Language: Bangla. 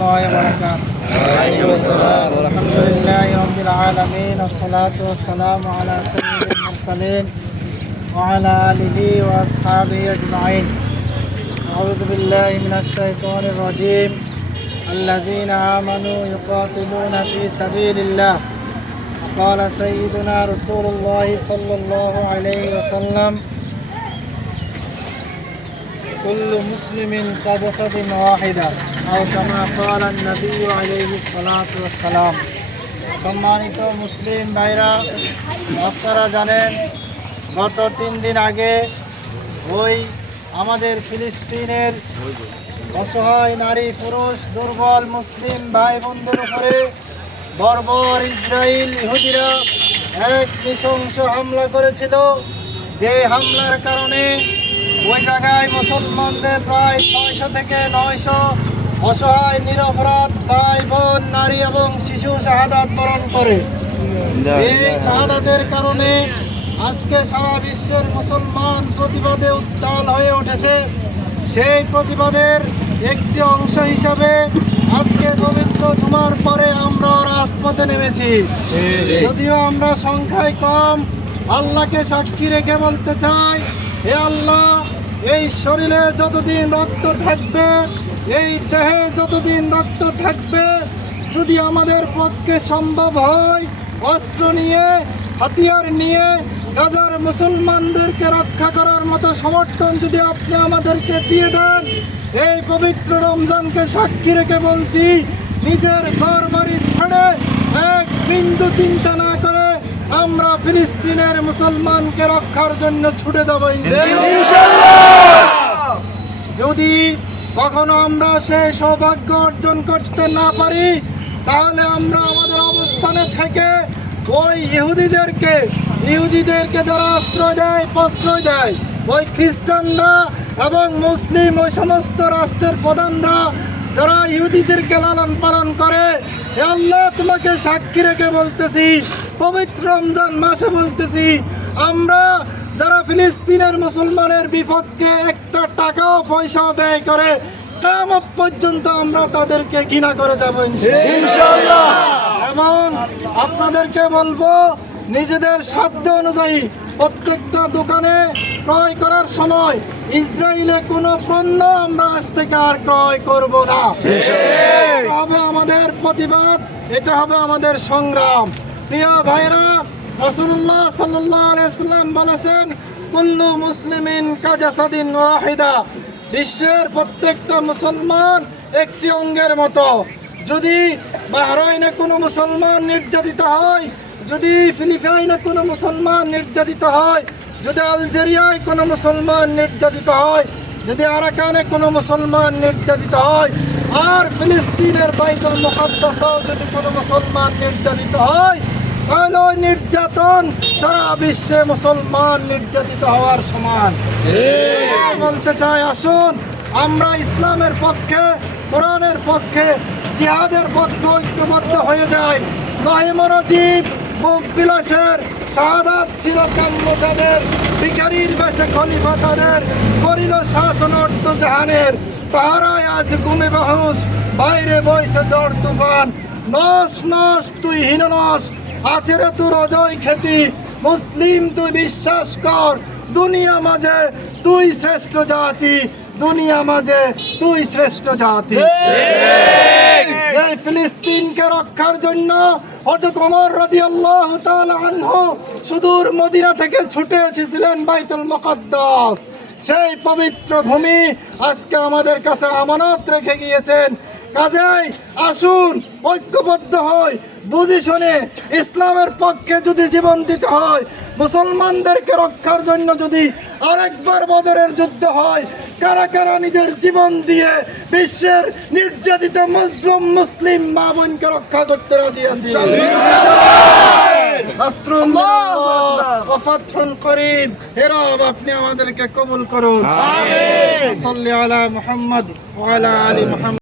الله وبركاته. وعليكم السلام ورحمة الحمد لله رب العالمين والصلاة والسلام على سيد المرسلين وعلى آله وأصحابه أجمعين. أعوذ بالله من الشيطان الرجيم. الذين آمنوا يقاتلون في سبيل الله. قال سيدنا رسول الله صلى الله عليه وسلم كل مسلم كجسد واحدة أو كما قال النبي عليه الصلاة والسلام. সম্মানিত মুসলিম ভাইরা, আপনারা জানেন গত 3 দিন আগে ওই আমাদের ফিলিস্তিনের অসহায় নারী পুরুষ দুর্বল মুসলিম ভাই বোনদের উপরে বর্বর ইসরায়েল ইহুদিরা এক নৃশংস হামলা করেছিল। যে হামলার কারণে ওই জায়গায় মুসলমানদের প্রায় 600 থেকে 900 অসহায় নিরপরাধ ভাই বোন নারী এবং শিশু শাহাদাত বরণ করে। এই শাহাদাতের কারণে আজকে সারা বিশ্বের মুসলমান প্রতিবাদে উত্তাল হয়ে উঠেছে। সেই প্রতিবাদের একটি অংশ হিসাবে আজকে পবিত্র জুমার পরে আমরা রাজপথে নেমেছি। যদিও আমরা সংখ্যায় কম, আল্লাহকে সাক্ষী রেখে বলতে চাই, হে আল্লাহ, এই শরীরে যতদিন রক্ত থাকবে, এই দেহে যতদিন রক্ত থাকবে, যদি আমাদের পক্ষে সম্ভব হয় অস্ত্র নিয়ে হাতিয়ার নিয়ে গাজার মুসলমানদেরকে রক্ষা করার মতো সমর্থন যদি আপনি আমাদেরকে দিয়ে দেন, এই পবিত্র রমজানকে সাক্ষী রেখে বলছি, নিজের ঘর বাড়ি ছেড়ে এক বিন্দু চিন্তা না করে আমরা ফিলিস্তিনের মুসলমানকে রক্ষার জন্য ছুটে যাব ইনশাআল্লাহ। যদি কখনো আমরা সেই সৌভাগ্য অর্জন করতে না পারি, তাহলে আমরা আমাদের অবস্থানে থেকে ওই ইহুদিদেরকে যারা আশ্রয় দেয়, প্রশ্রয় দেয়, ওই খ্রিস্টানরা এবং মুসলিম ওই সমস্ত রাষ্ট্রের প্রধানরা যারা ইহুদিদেরকে লালন পালন করে, হে আল্লাহ, তোমাকে সাক্ষী রেখে বলতেছি, পবিত্র রমজান মাসে বলতেছি, আমরা যারা ফিলিস্তিনের মুসলমানের বিপক্ষে একটা টাকাও পয়সাও ব্যয় করে কিয়ামত পর্যন্ত আমরা তাদেরকে ঘৃণা করে যাব ইনশাআল্লাহ। এবং আপনাদেরকে বলবো, নিজেদের সাধ্য অনুযায়ী প্রত্যেকটা দোকানে ক্রয় করার সময় ইসরায়েলে কোনো পণ্য আমরা আজ থেকে আর ক্রয় করব না। এটা হবে আমাদের প্রতিবাদ, এটা হবে আমাদের সংগ্রাম। প্রিয় ভাইরা, রাসূলুল্লাহ সাল্লাল্লাহু আলাইহি ওয়াসাল্লাম বলেছেন, কুল্লু মুসলিমিন কাজাসাদিন ওয়াহিদা। বিশ্বের প্রত্যেকটা মুসলমান একটি অঙ্গের মতো। যদি বাহরাইনে কোনো মুসলমান নির্যাতিত হয়, যদি ফিলিপাইনে কোনো মুসলমান নির্যাতিত হয়, যদি আলজেরিয়ায় কোনো মুসলমান নির্যাতিত হয়, যদি আরাকানে কোনো মুসলমান নির্যাতিত হয়, আর ফিলিস্তিনের বাইতুল মুকাদ্দাসেও যদি কোনো মুসলমান নির্যাতিত হয়, তাহলে ওই নির্যাতন সারা বিশ্বে মুসলমান নির্যাতিত হওয়ার সমান। বলতে চাই, আসুন আমরা ইসলামের পক্ষে, কোরআনের পক্ষে, জিহাদের পক্ষে ঐক্যবদ্ধ হয়ে যাই। নহিমনজিব বুক বিলাসের শাহাদাত ছিল কাম্য যাদের, ভিখারির বেশে খলিফা তাদের, করিল শাসন অর্ধ জাহানের, তাহারাই আজ ঘুমে বাহুস, বাইরে বইছে ঝড় তুফান। নস নস তুই হীননস, আছে রে তোর অজয় খ্যাতি, মুসলিম তুই বিশ্বাস কর, দুনিয়া মাঝে তুই শ্রেষ্ঠ জাতি, দুনিয়া মাঝে তুই শ্রেষ্ঠ জাতি। এই ফিলিস্তিনকে রক্ষার জন্য হযরত ওমর রাদিয়াল্লাহু তাআলা আনহু সুদূর মদিনা থেকে ছুটে এসেছিলেন বাইতুল মুকাদ্দাস। সেই পবিত্র ভূমি আজকে আমাদের কাছে আমানত রেখে গিয়েছেন। কাজেই আসুন ঐক্যবদ্ধ হই, বুঝি শুনে ইসলামের পক্ষে যদি জীবন দিতে হয়, মুসলমানদেরকে রক্ষার জন্য যদি আরেকবার বদরের যুদ্ধ হয়, কারা কারা নিজের জীবন দিয়ে বিশ্বের নির্যাতিত মজলুম মুসলিম মা বোনকে রক্ষা করতে রাজি আছি? আপনি আমাদেরকে কবুল করুন। আমিন। সাল্লি আলা মুহাম্মদ ওয়া আলা আলি মুহাম্মদ।